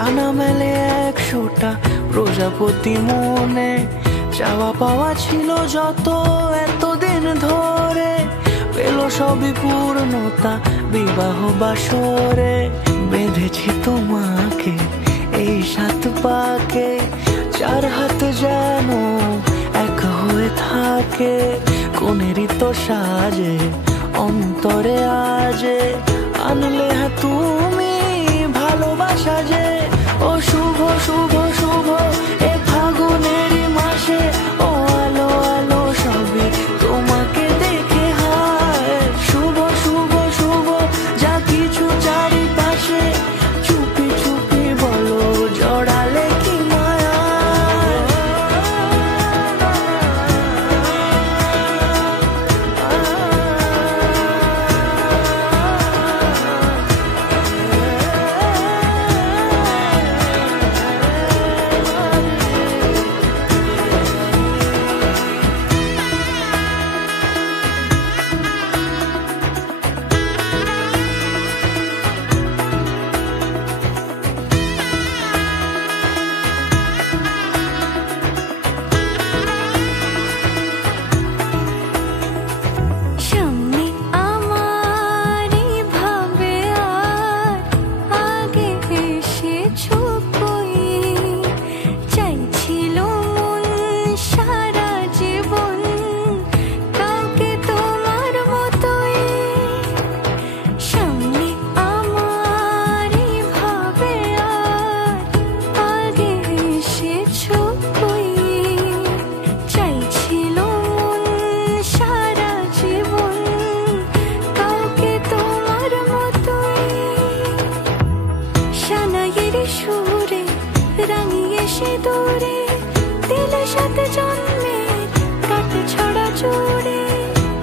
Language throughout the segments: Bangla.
ডানা মেলে 100টা প্রজাপতি মনে, চাওয়া পাওয়া ছিল যত এতদিন ধরে, পেল সবই পূর্ণতা বিবাহ বাসরে। বেঁধেছি তোমাকে এই 7 পাকে, 4 হাত যেন এক হয়ে থাকে। কোনেরই তো সাজে অন্তরে আজে, আনলে তুমি ভালোবাসা যে। ও শুভ শুভ শুভ এ ফাগুনেরই মাসে, ও আলো আলো সবই তোমাকে দেখে হায়। শুভ শুভ শুভ যা কিছু চারিপাশে, চুপি চুপি বলো জড়ালে কি মায়া।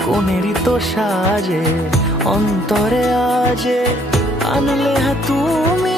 কোনেরই তো সাজে অন্তরে আজে, আনলে তুমি